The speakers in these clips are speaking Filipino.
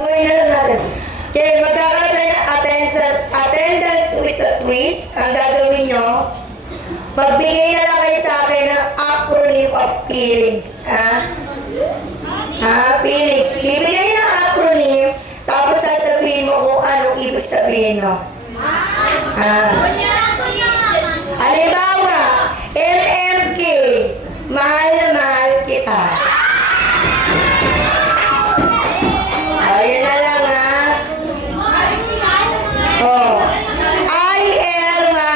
Gawin na lang natin. Okay, magkakaroon tayo ng attendance with a twist. Ang gagawin nyo, magbigay na lang kayo sa akin ng acronym of feelings. Feelings. Bibigay ng acronym, tapos sasabihin mo kung anong ibig sabihin mo. Halimbawa, LMK, mahal na mahal kita. Ayun na lang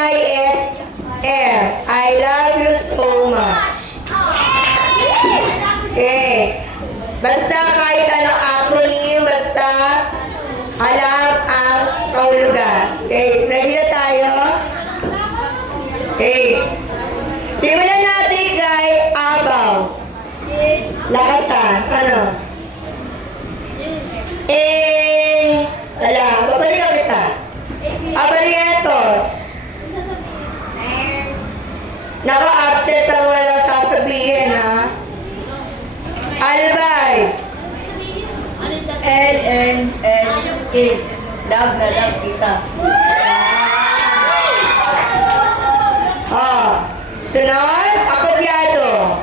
ILYSM, I love you so much. Okay. Basta kahit anong acronym, basta alam ang kahulugan. Okay, ready na tayo? Okay. Simulan natin kay Abaw. Lakasan. Ano? Wala. Babalikan kita. Abarietos. Naka-absent ang walang sasabihin, ha? Albay. LNLK. Love na love kita. Sunod, Akobyado.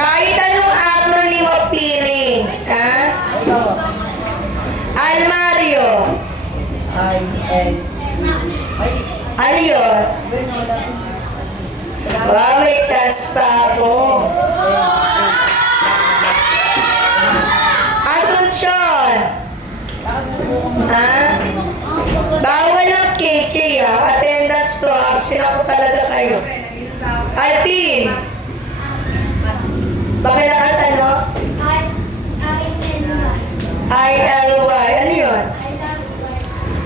Kahit anong acronym of feelings, ha? Almario. Ano yun? May chance pa ako. Asunsyon. Bawal ang KJ, attendance to, absent ako talaga kayo. Alpin. Pakilakasan mo? ILY. Ano yun?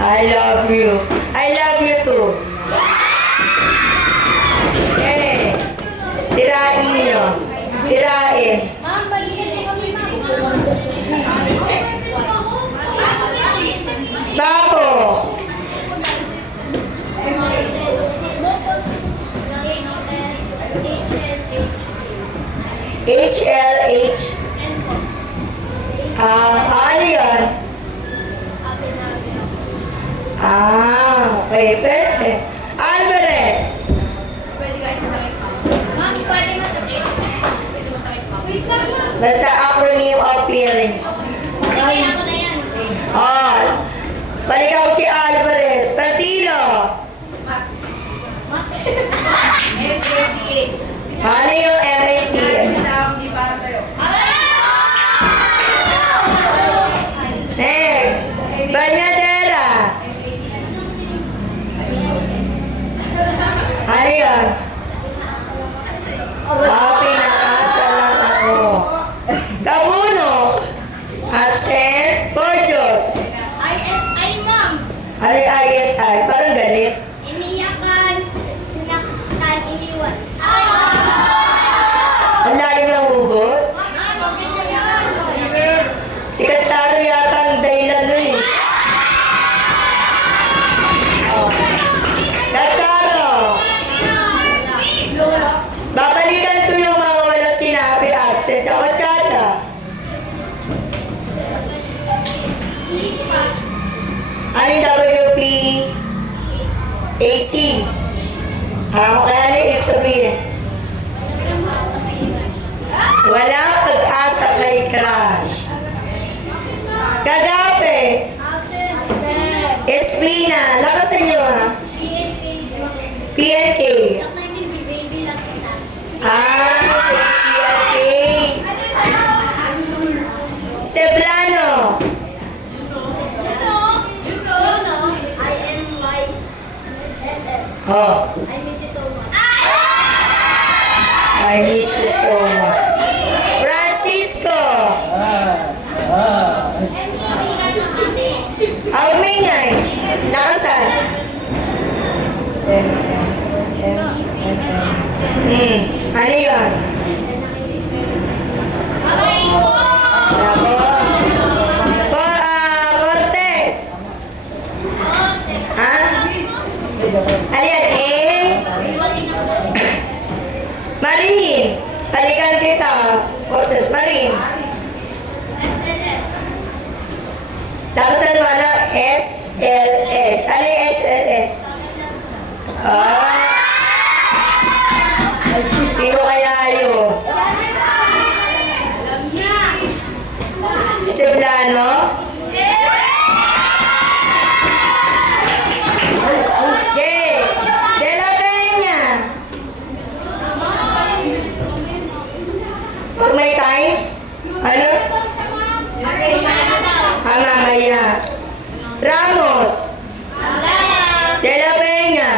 I love you. I love you too. Sirain nyo. Sirain. Bako. HLH. Ano yun? Okay, pwede. Alvarez. Basta acronym of feelings. Balik ako si Alvarez. Partilo. Ano yung MAT? Next. Banyadera. Ano yun? Pinakasal lang ako. Kabuno. Absent. Borjos. ISI, ma'am. Ano yung ISI? Parang galit. Iniyakan, sinaktan, iniwan. Ang lalim ng hugot. Si Katsaro yata ang dahilan nun eh. Katsaro. Babalikan ko yung mga walang sinabi absent. Ako tsada. Ano yung WP? AC. Kaya ano yung sabihin? Walang pag-asa kay Crush. Kagape. Espina. Lakasan nyo ha. PNK. PNK. Ceblano. I miss you so much. I miss you so much. Francisco. Almingay. Nakasan. Ano yun? Cortez. Ano yan? Marin. Halika Babalikan kita. Fortes Marine. Tapos ano na? SLS. Ano yung SLS? Ah. Sino kaya yun? Ceblano? Okay. De La Peña. Pag may time? Ano? Mamaya. Ramos. De La Peña.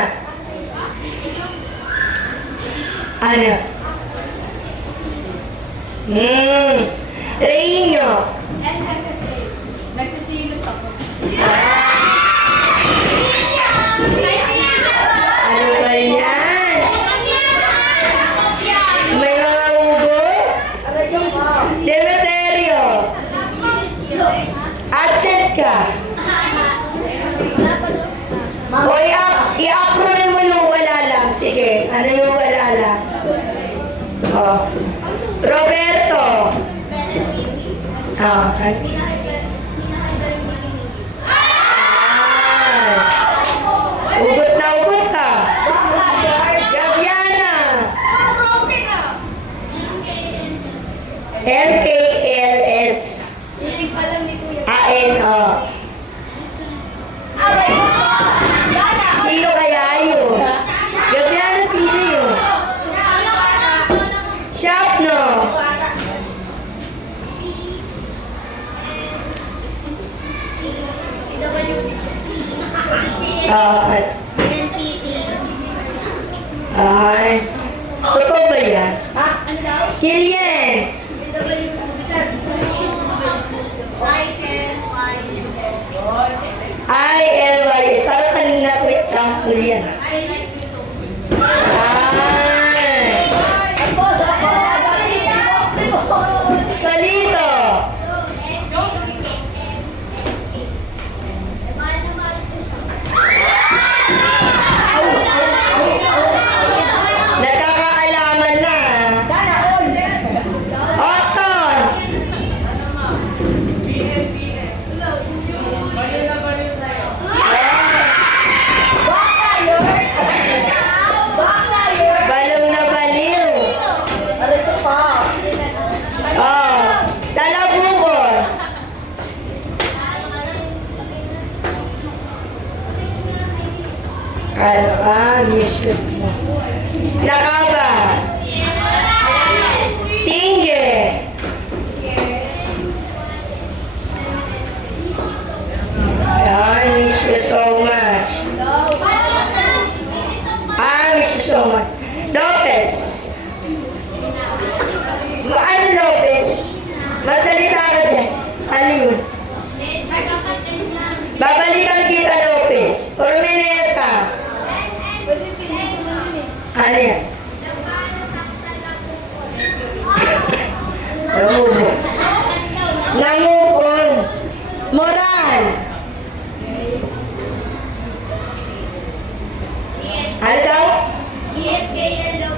Ano? Reino. Nagsisilos ako. Ano ba yan? May mga ugot? Demeterio. Absent ka. O i-acronym mo yung wala lang. Sige, ano yung wala lang? Oh. Roberto. Ah, ugot na ugot ka. Gabiana. LKLS. ANO. Sino kaya yun? Gabiana, sino yun? Shopno. Ay. Totoo ba yan? Kilian. ILYS. Parang kanina ko yung sample yan. Ay. Salito. Nagkakaalaman na. Oxon. Balaw na baliw. Oh, Talabukon. Mission mo. Nakaba. Tingge. I miss you so much. I miss you so much. Lopez. Ano Lopez? Magsalita ka dyan. Ano yun? Babalikan kita Lopez. Ormineta. Ano yan? Oh. Nangukon. Moral. Ano daw?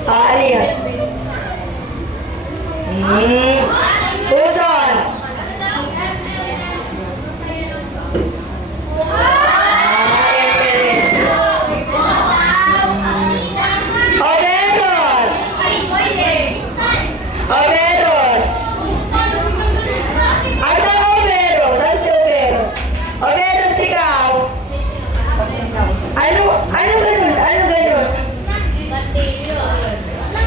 Ano yan? Puson. Overos. Overos. Asan Overos? Asan si Overos? Overos, ikaw. Ano ganun? Ano ganun?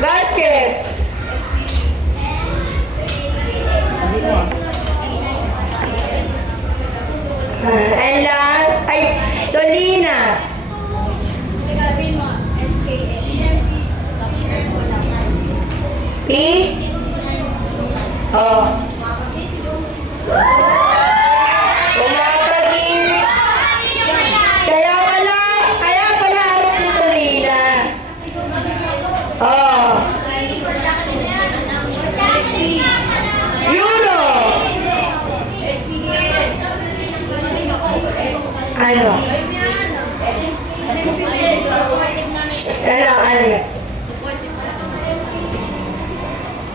Vasquez. And last, ay, Solina. P. Oh. Pumapaging. Kaya pala harap ni Solina. Oh. Euro. Ano? Ano yan?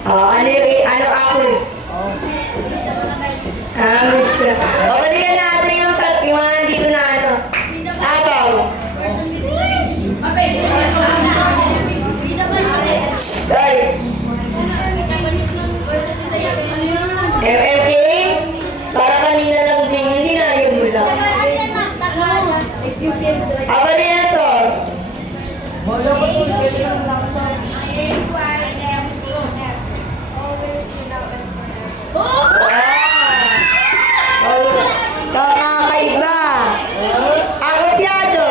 Ano acronym? Miss ko. Pabalikan natin yung mga hindi ko na ano. Abaw. Guys. MMK? Para kanina lang din, hindi na yung mula. Abali na tos. Kakaiba. Akopiado.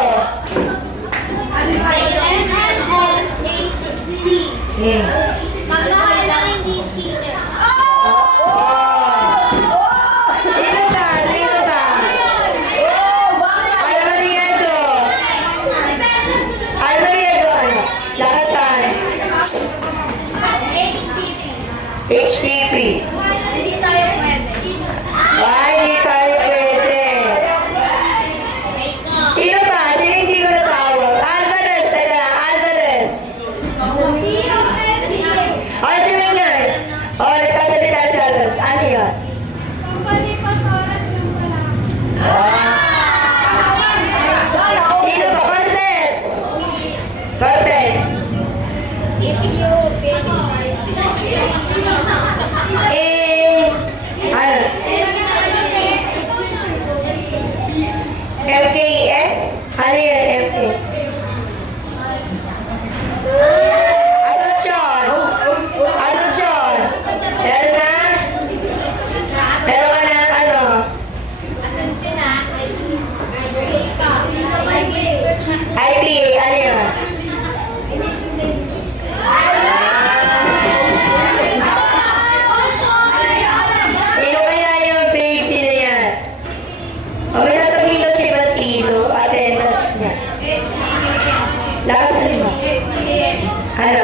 Magmahal lang hindi cheater. Sino ba? Sino ba? Alvariado. Alvariado ano? Lakasan. HTP. Hindi tayo pwede. Ay, di tayo pwede. Sino ba? Sino hindi ko natawag? Alvarez, taga lang. Alvarez. Ay, tingnan yan. Nagsasalita si Alvarez. Ano yun? Pampalipas oras yung pala. Sino ba? Cortez. Cortez. Ano? MKS? Ano yun, MK? Asosyon. Asosyon. Meron na? Meron ka na ano? IPA, ano yun? Sino kaya yung baby na yan? O may sasabihin ko si Batino, attendance niya. Lakasan mo. Ano?